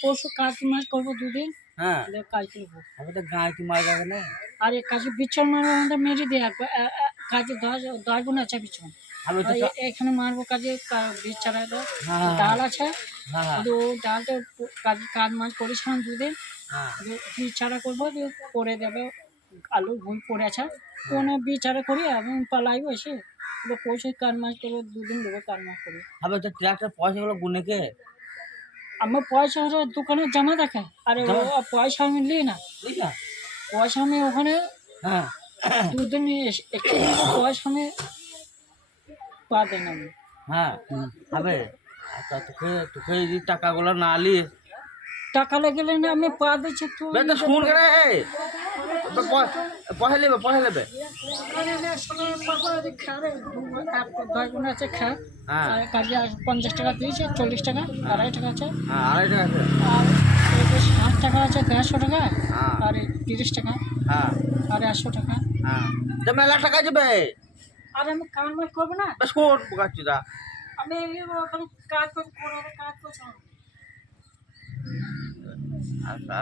পরশু কাজ মাস করবো 2 দিন, হ্যাঁ কাজ করবো। আমি তো গাঁ কি মারা যাবে না আর এই কাজে বিচন মারবো, আমাদের মেরে দিয়ে কাজে 10 গুণ আছে বিচন। আমি তো এখানে মারবো কাজে বীজ ছাড়াই তো হ্যাঁ ডাল আছে, হ্যাঁ কিন্তু ডালটা কাজ মাছ করেছিলাম 2 দিন, হ্যাঁ বীজ ছাড়া করবো, দিয়ে করে দেবো। আলু ভুল পড়ে আছে, কোনো বীজ ছাড়া করি এবং পালাইবো এসে পৌঁছে কাজ মাছ করবো, 2 দিন দেবো কাজ মাছ করবো। আমি তো ট্রাক্টর পয়সাগুলো গুনে কে আমার পয়সা হলো দোকানে জমা থাকে, আরে ও পয়সা আমি নিই না, বুঝলা পয়সা আমি ওখানে হ্যাঁ 2 দিন পয়সা আমি পা দেন আমি। হ্যাঁ হবে আচ্ছা তোকে তোকে যদি টাকাগুলো না নিস টাকা লেগেলে না আমি পা দিচ্ছি তো বে তো শুন কে রে পয়সা নেবে আছে খা, হ্যাঁ কাজে 50 টাকা দিয়েছে, 40 টাকা, 2.5 টাকা আছে, হ্যাঁ 2.5 টাকা আছে আর 60 টাকা আছে, 150 টাকা, হ্যাঁ আর 30 টাকা, হ্যাঁ আর 100 টাকা। হ্যাঁ তো মেলা টাকা যাবে আর আমি কাজ মাছ করবো না, বেশ কোন বোকাচ্ছি দা আমি ওখানে কাজ করছি। আচ্ছা